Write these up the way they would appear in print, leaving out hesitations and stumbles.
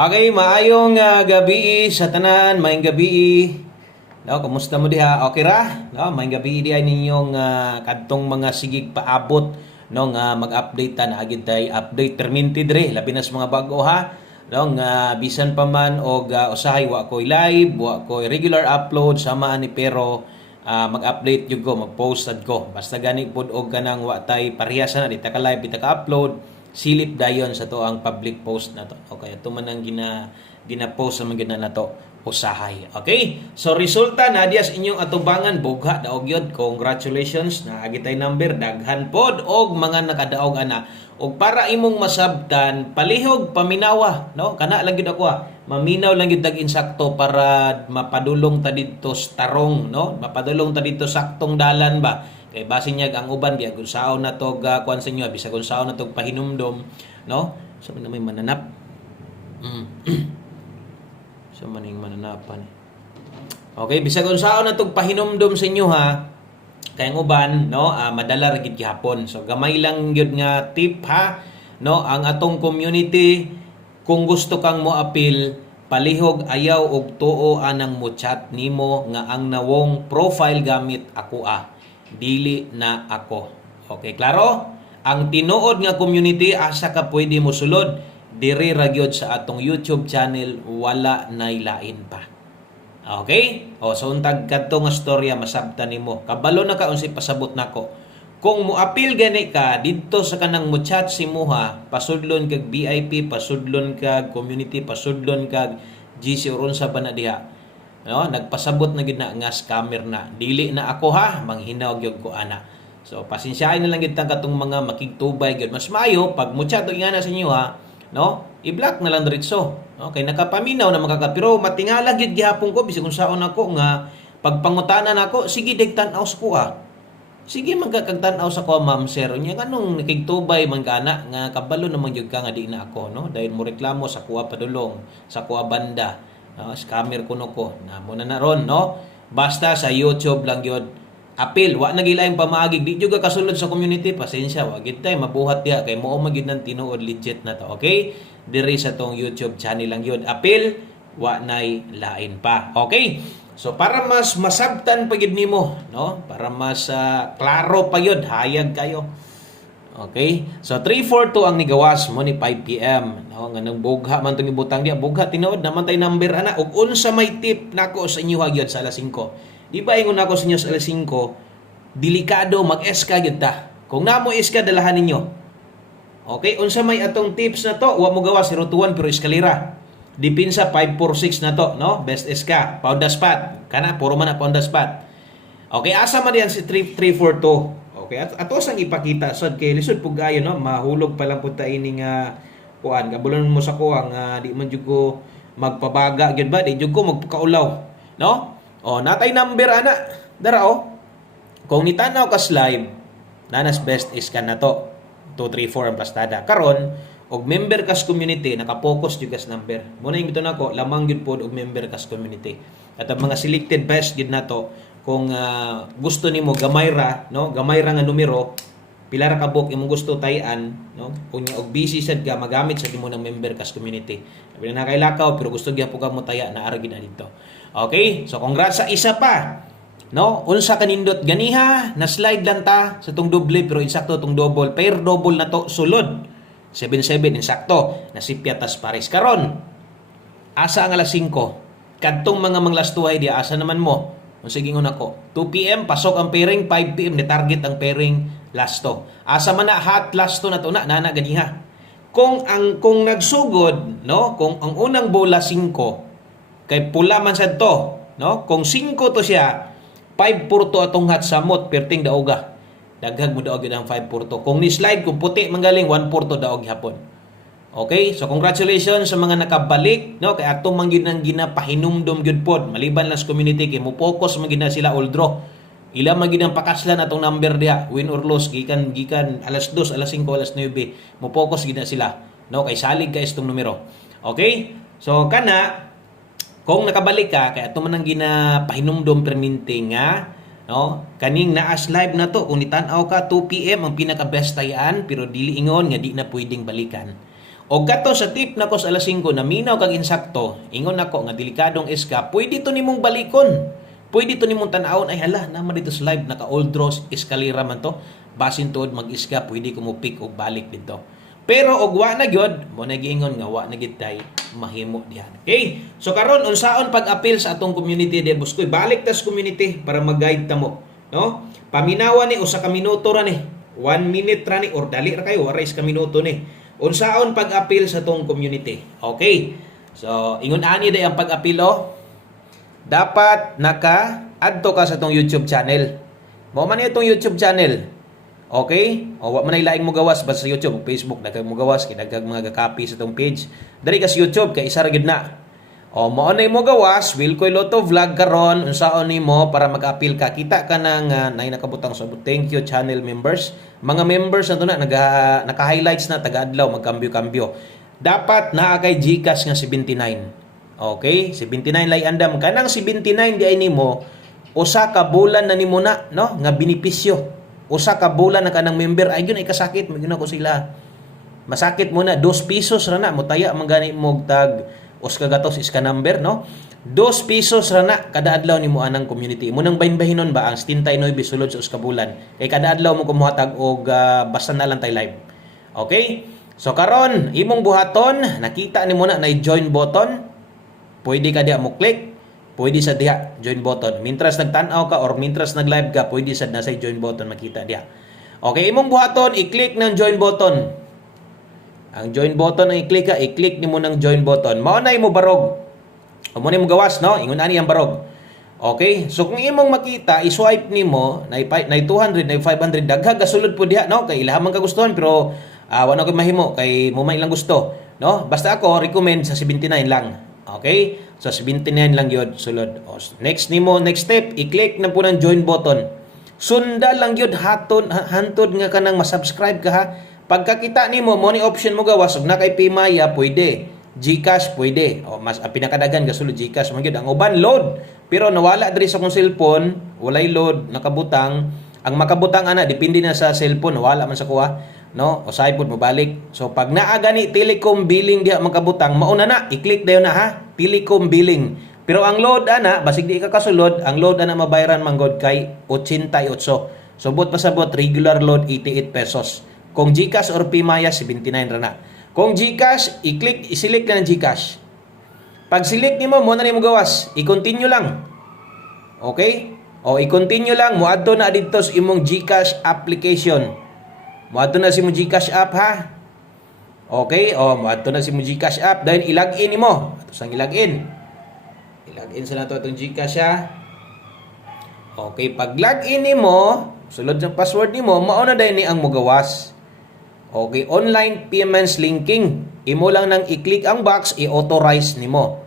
Okay, maayong gabi sa tanan, maayong gabi. No, kumusta mo diha? Okay ra? No, maayong gabi diha ninyong kadtong mga sigig paabot no nga mag-update ta na agid tay update perminted re labi na sa mga bag-o ha. No, nga bisan pa man og usahay wa koy live, wa koy regular upload sama ani pero mag-update jud ko, mag-post sad ko. Basta gani pud og kanang wa tay parehas na di ta ka live, di ta ka upload silip dayon sa to ang public post na to. Okay, ito man ang gina-post sa mga na to usahay. Okay? So resulta na dias inyong atubangan bugha daog yun. Congratulations na agitay number daghan pod og mga nakadaog ana. Og para imong masabtan palihog paminawa, no? Kana lang gid ako maminaw lang gid dag insakto para mapadulong ta didto sa tarong, no? Mapadulong ta didto saktong dalan ba? Kay basin niya ang uban biya kung saan na to kuan sa inyo bisa kung saan na to pahinumdom, no? So man may mananap. So maning mananapan. Okay, bisa kung saan na to pahinumdom sa inyo ha. Kay ang uban, no, madala ra gid gihapon. So gamay lang gyud nga tip ha, no, ang atong community kung gusto kang mo appeal palihog ayaw og tuo anang mo chat nimo nga ang nawong profile gamit ako dili na ako. Okay, klaro? Ang tinuod nga community asa ka pwede mo sulod diri ra gyud sa atong YouTube channel wala nay lain pa. Okay? O so untag kadto nga storya masabtan nimo. Kabalo na ka unsay pasabot nako. Kung mo appeal gani ka didto sa kanang mo chat si Muha, pasudlon kag VIP, pasudlon kag community, pasudlon kag GC uron sa bana diha. No, nagpasabot na gid na nga scammer na. Dili na ako ha, manghinaw gyud ko ana. So pasensyahay na lang gid katong mga makigtubay gyud. Mas maayo pag mo chat og ingana sa inyo ha, no? I-block na lang diretso. Okay, nakapaminaw na makakapiro matingala gyud gihapon ko bisag unsaon ako nga pagpangutanan ako, sige digtan-aw ko Sige magkakagtan-aw sa ko ma'am sir. Nya kanong nakigtubay man kana nga kabalo naman gyud ka nga di na ako, no? Dahil mo reklamo sa kuha padulong, sa kuha banda. Scammer kuno ko na muna na ron, no? Basta sa YouTube lang yun appeal, wa na gilaing pamaagig di juga kasulod sa community, pasensya wa gid tay mabuhat diha kay mao magid nang tinuod legit na to. Okay, diri sa tong YouTube channel lang yun appeal, wa nay lain pa. Okay, so para mas masabtan pa gid nimo, no, para mas klaro pa yun, hayag kayo. Okay? So 342 ang nigawas mo ni 5 PM. No, nga nang bugha man tong ibutang dia, bugha tinuod naman tay number ana ug unsa may tip nako sa inyo gyud sa alas 5. Di ba ingon nako sa inyo sa alas 5, delikado mag-eska gyud ta. Kung namo eska dalahan ninyo. Okay, unsa may atong tips na to, wa mo gawas 021 pero eskalera. Dipinsa 546 na to, no? Best eska, pound the spot. Kana puro man na pound the spot. Okay, asa man diyan si 342. Okay, ato sang ipakita sad kay lisod pug ayo, no, mahulog pa lang pud ta ini nga kuan kabulon mo sa kuang di man jud ko magpabaga gyud ba, di jud ko magpakaulaw, no? O natay number ana dara kung nitanaw ka live nanas best is kan nato 234 ang pastada karon og member kas community naka-focus jud kas number mo na ingito nako lamang gyud pod og member kas community at ang mga selected best gyud nato. Kung gusto nimo gamay ra, no, gamay ra nga numero, pila ra ka book imong gusto tayan, no, kung og busy sad ka magamit sa imo ng member kas community. Sabi na kailakaw pero gusto gyud po ka mo taya na ara gid dito. Okay, so congrats sa isa pa, no, unsa kanindot ganiha na slide lang ta sa tong doble pero insakto tong double, pair double na to sulod 77 insakto nasipya tas pares karon asa ang alas 5 kadtong mga manglastuhay di asa naman mo. Sige ngon ako. 2 PM pasok ang pairing, 5 PM ni target ang pairing lasto. Asa man na hot lasto na to na nana ganiha. Kung nagsugod, no, kung ang unang bola 5 kay pula man sad to, no? Kung 5 to siya, 5 purto atong hot samot perting daoga. Daghag mo daog ang 5 purto. Kung ni slide kung puti manggaling 1 purto daog hapon. Okay, so congratulations sa mga nakabalik, no, kay atong man gyud nang ginapahinumdom gyud pod maliban lang sa community kay mo focus man gyud na sila all draw. Ila man gyud ang pakaslan atong number diha, win or loss gikan alas 2, alas 5, alas 9, mo focus gyud na sila, no, kay salig ka istong numero. Okay? So kana kung nakabalik ka kay atong man nang ginapahinumdom perminti nga, no, kaning naas live na to kung nitan-aw ka 2 PM ang pinaka best tayan pero dili ingon nga di na pwedeng balikan. O gato sa tip nako sa alas 5 na minaw kag insakto, ingon nako nga delikadong iska, pwede to nimong balikon. Pwede to nimong tan-awon ay hala naman dito sa live naka old draws eskalera man to. Basin tuod mag-iska, pwede ko mo pick og balik dito. Pero og wa na gyud, mo nagiingon nga wa na gid tay mahimo dihan. Okay? So karon unsaon pag-appeal sa atong community de Buskoy? Balik tas community para mag-guide ta mo, no? Paminawan ni usa ka minuto ra ni. 1 minute ra ni or dali ra kayo, wala is ka minuto ni. Unsaon pag-appeal sa atong community? Okay. So ingon ani day ang pag-apilo. Dapat naka-adto ka sa atong YouTube channel. Mao man itong YouTube channel. Okay? O wa man ay laing mo gawas basta sa YouTube, Facebook dagag mo gawas kay dagag mga ga-copy sa tong page. Diri ka sa YouTube kay isa ra gyud na. O mao na mo gawas, Wilkoy Lotto Vlog karon unsaon nimo para mag-appeal ka. Kita ka nang nay nakabutang so thank you channel members. Mga members na to na naka-highlights na taga-adlaw magkambyo-kambyo. Dapat naa kay GCash nga 79. Okay? 79 lay andam kanang 79 di ay nimo usa ka bulan na nimo na no nga benepisyo. Usa ka bulan na kanang member ay gyud ay kasakit magina ko sila. Masakit mo na 2 pesos ra na mo taya man gani mo tag os kagatos is ka number no 2 pesos ra na kada adlaw nimo anang community mo nang bahin-bahinon ba ang 79 sulod sa us ka bulan kay kada adlaw mo kumuhatag og basta na lang tay live. Okay? So karon imong buhaton nakita nimo na join button. Pwede ka diha mo click, pwede sa diha join button. Mintras nagtan-aw ka or mintras nag-live ka, pwede sa nasa join button makita diha. Okay, imong buhaton i-click ng join button. Ang join button ang i-click ka, i-click nimo ng join button. Mao na imo barog. O mo na imo gawas no, ingon ani ang barog. Okay? So kung imong makita, i-swipe nimo na 200, na 500 daghag kasulod po diha no, kay ilaha man ka gustuhan pero wala ko mahimo kay mo may lang gusto, no? Basta ako recommend sa 79 lang. Okay? So 79 lang yun sulod. Next step, i-click na po ng join button. Sunda lang yun hantod nga kanang ma-subscribe ka ha. Pagkakita nimo mo ni option mo gawas ug na kay Paymaya pwede. GCash pwede. O mas pinakadagan ka sulod GCash man gyud ang uban load. Pero nawala diri sa kong cellphone, walay load, nakabutang. Ang makabutang ana depende na sa cellphone, wala man sa kuha, no? O sa iPod mo balik. So pag naa gani telecom billing diha makabutang, mauna na i-click dayon na ha, telecom billing. Pero ang load ana, basig di ka kasulod, ang load ana mabayaran manggod kay 88. So bot pasabot regular load 88 pesos. Kung GCash or Paymaya 79 ra na. Kung GCash, i-select na ng GCash. Pag select nimo mo na nimo gawas, i-continue lang. Okay? O i-continue lang, moadto na dito sa imong GCash application. Moadto na si mo GCash app ha. Okay? O moadto na si mo GCash app, then i-login nimo. Ato sang i-login. I-login sa nato atong GCash ha. Okay, pag login nimo, sulod sa password nimo, mao na dai ni ang mogawas. Okay, online payments linking. Imo lang nang i-click ang box, i-authorize nimo.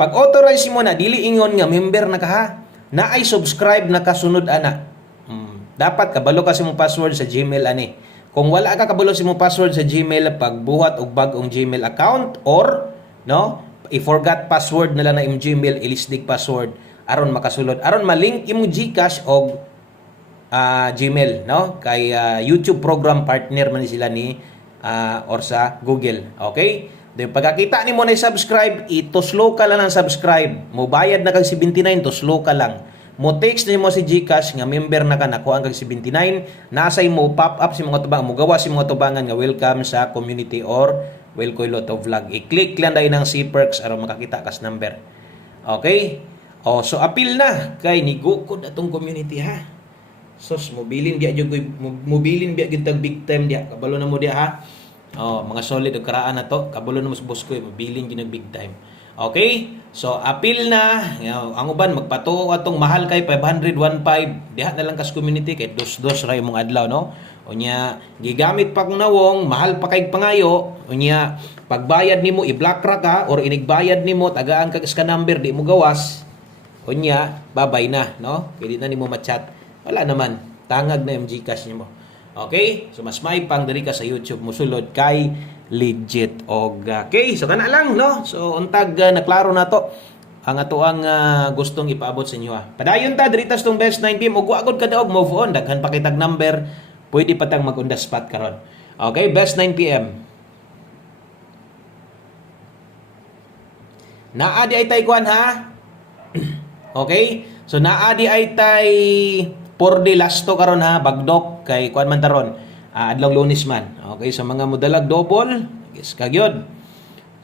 Pag authorize mo na, dili ingon nga member na ka ha. Na ay subscribe na kasunod ana. Dapat kabalo ka sa mong password sa Gmail ani. Kung wala ka kabalo sa mong password sa Gmail, pagbuhat og bag-ong Gmail account or no, i-forgot password na lang na imong Gmail, ilisdig password aron makasulod. Aron ma-link imong GCash og Gmail, no? Kay YouTube program partner man sila ni or sa Google. Okay? Then pagkakita nimo na subscribe, ituslo ka lang ng subscribe. Mo bayad na kag 79, tuslo ka lang. Mo text nimo si GCash nga member na ka nakuha kag 79, nasay mo pop up si mga tubang, mo gawa si mga tubangan nga welcome sa community or Wilkoy Lotto Vlog. I-click lang dai ng si perks aron makakita kas number. Okay? So appeal na kay nigukod atong community ha. Sos mobilin dia jud mobilin biya gid tag big time dia. Kabalo na mo dia ha. Mga solid og karaan na to. Kabalo na mo sa boss ko mobilin gid big time. Okay? So appeal na. Ang uban magpatuo atong mahal kay 500 15 diha na lang kas community kay dos ra imong adlaw no. Unya gigamit pa kung nawong mahal pa kay pangayo. Unya pagbayad nimo i-block ra ka or inigbayad nimo tagaan kag ska number di mo gawas. Unya babay na no. Kay di na nimo ma-chat. Wala naman. Tangag na yung GCash nimo. Okay? So, mas may pang diri ka sa YouTube. Musulod kay legit. Okay? So, kana lang, no? So, untag naklaro na to. Ang ato ang gustong ipaabot sa inyo. Padayon ta, diri tas tong best 9 PM. Ugwa-agod ka daog, move on. Daghan pa kitag number. Pwede pa tang mag-on the spot karon. Okay? Best 9 PM. Naa di ay tay kuan ha. Okay? So naa di ay tay 4D lasto karon ha, bagdok kay kuan man taron. Adlong Lunes man. Okay, sa mga modalag double, yes kagyod.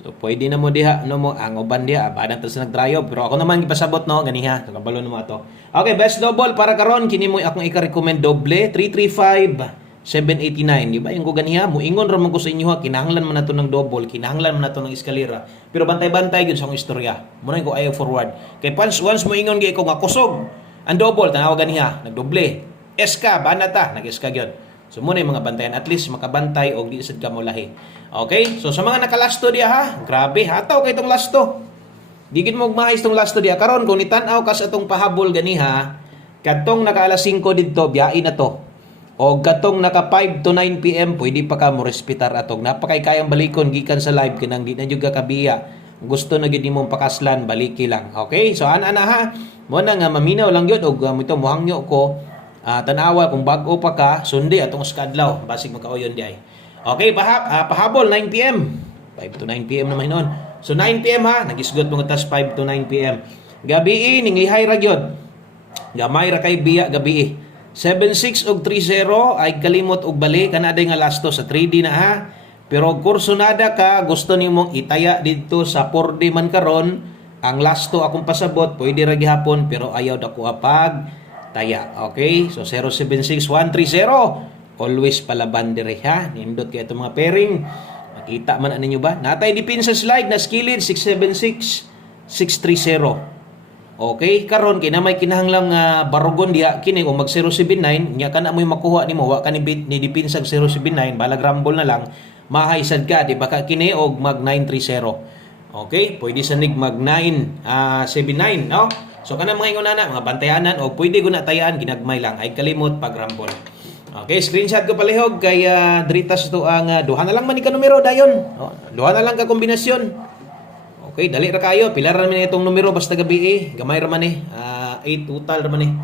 So pwede na mo diha no mo ang uban diha badan ta sa nagdrayo pero ako naman gipasabot no ganiha so kabalo mo ato. Okay, best double para karon kini mo akong i-recommend doble 335 789 di ba yung ko ganiha mo ingon ra man ko sa inyo ha kinahanglan man nato ng double kinahanglan man nato ng eskalera pero bantay-bantay gyud sa akong istorya mo na ko ayaw forward kay once mo ingon gyud ko nga kusog ang double tanawa ganiha nagdoble eska banata nag-eska gyud. So muna yung mga bantayan at least makabantay o di sad ka mo lahi. Okay? So sa mga nakalasto diya ha, grabe hataw kay itong lasto. Di gid mo mahis tong lasto diya karon kung nitan-aw ka sa atong pahabol ganiha, kadtong naka alas 5 didto biyain na to. O kadtong naka 5 to 9 PM pwede pa ka mo respetar atog. Napakay kayang balikon gikan sa live kinang di na jud ka kabiya. Gusto na gid nimong pakaslan baliki lang. Okay? So ana ha, mo na nga maminaw lang gyud og ito mohangyo ko. Tanawa kung bago pa ka sundi atong uskadlaw basig makauyon di ay. Okay, pahabol 9 PM. 5 to 9 PM naman noon. So 9 PM ha, nagisgot mga tas 5 to 9 PM. Gabi ning lihay ra gyud. Gamay ra kay biya gabi. 76 og 30 ay kalimot og bali kana day nga lasto sa 3D na ha. Pero kurso nada ka gusto nimong itaya dito sa 4D man karon, ang lasto akong pasabot pwede ra gihapon pero ayaw dako apag taya. Okay? So 076130 always palaban dire ha. Nindot kay itong mga pairing. Makita man ninyo ba? Natay dipin sa slide na skilled 676 630. Okay, karon kay na may kinahanglang barugon diha kini kung mag 079 nya kana mo makuha nimo wa ka ni dipin sa 079 balag rumble na lang mahaysad ka di ba ka kini og mag 930. Okay, pwede sa nig mag 979 no? So kana mga ingonana mga bantayanan o pwede ko na tayaan ginagmay lang ay kalimot pag rumble. Okay, screenshot ko palihog kay dritas to ang duha na lang man ni ka numero dayon. Duha na lang ka kombinasyon. Okay, dali ra kayo. Pila ra man itong numero basta gabi gamay ra man 8 total ra man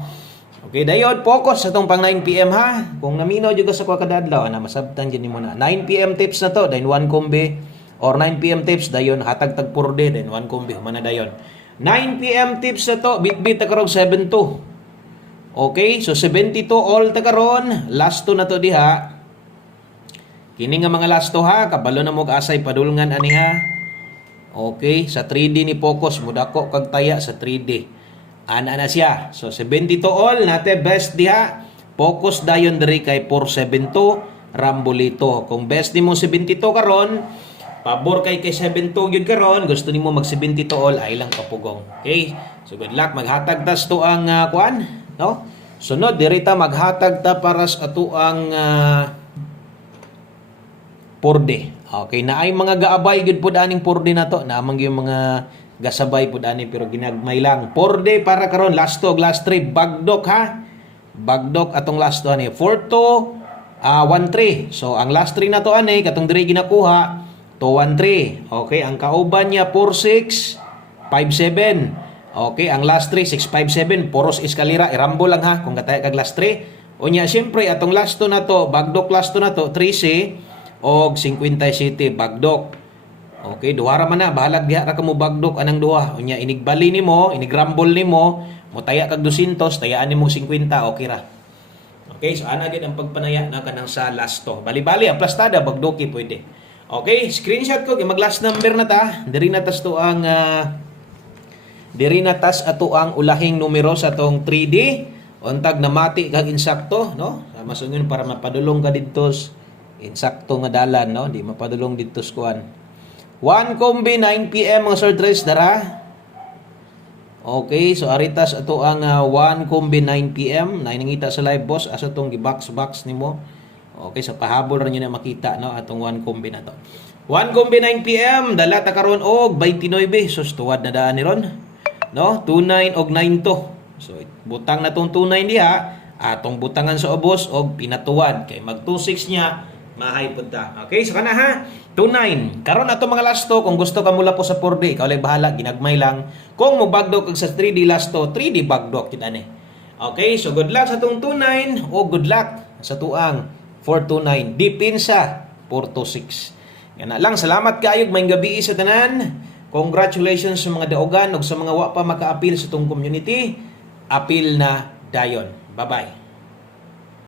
Okay, dayon focus sa tong pang 9 PM ha. Kung naminaw jud ka sa kadadlaw ana masabtan jud nimo na. 9 PM tips na to, dayon 1 kombi or 9 PM tips dayon hatag tag purde dayon 1 kombi man na dayon. 9 PM tips na to, bit-bit na karong 72. Okay, so 72 all ta karon, last to na to diha. Kini nga mga last to ha, kabalo na mo kaasay padulngan ani ha. Okay, sa 3D ni focus mo dako kag taya sa 3D. Ana na siya. So 72 all nate best diha. Focus dayon diri kay 472 rambolito. Kung best nimo 72 karon, pabor kay 72 gyud karon, gusto nimo mag 72 all ay lang kapugong. Okay? So good luck maghatag tas to ang kuan, no? Sunod diri ta maghatag ta para sa ato ang porde. Okay, na ay mga gaabay gyud pud aning porde na to, namang yung mga gasabay pud ani pero ginagmay lang. Porde para karon last to last 3 bagdok ha. Bagdok atong last to ani 4 to 13. So ang last 3 na to ani katong diri ginakuha 213. Okay, ang kauban niya 4657. Okay, ang last 3 657 poros eskalera irambo lang ha kung katay kag last 3. Unya syempre atong last 2 na to, bagdok last 2 na to 13 og 57 bagdok. Okay, duha ra man na bahalag diha ra kamo bagdok anang duha. Unya inigbali nimo, inigrumble nimo, mo taya kag 200, tayaan nimo 50, okay ra. Okay, so ana gid ang pagpanaya na kanang sa last 2. Bali-bali ang plastada bagdoki pwede. Okay, screenshot ko mag last number na ta. Diri na tas to ang diri na tas ato ang ulahing numero sa tong 3D. Untag namati kag insakto, no? Masungon para mapadulong ka didto insakto nga dalan, no? Di mapadulong didto sa kuan. 1 kombi 9 PM mga sir dress dara. Okay, so aritas ato ang 1 kombi 9 PM. Nainangita sa live boss asa tong gibox nimo. Okay, sa pahabol ra niyo na makita no atong 1 kombi na to. 1 kombi 9 PM dala ta karon og 29 sus tuwad na daan ni ron. No, 29 og 9 to. So butang na tong 29 diha, atong butangan sa ubos og pinatuwad kay mag 26 niya mahay pud ta. Okay, so kana ha. 29. Karon ato mga last to kung gusto ka mula po sa 4D, ikaw lang bahala, ginagmay lang. Kung mo bagdok kag sa 3D last to, 3D bagdok kita ni. Okay, so good luck sa tong 29 o good luck sa tuang 429. Dipinsa 426. Yan na lang, salamat kaayog may gabi sa tanan. Congratulations sa mga daugan ug sa mga wa pa maka-appeal sa tong community. Appeal na dayon. Bye-bye.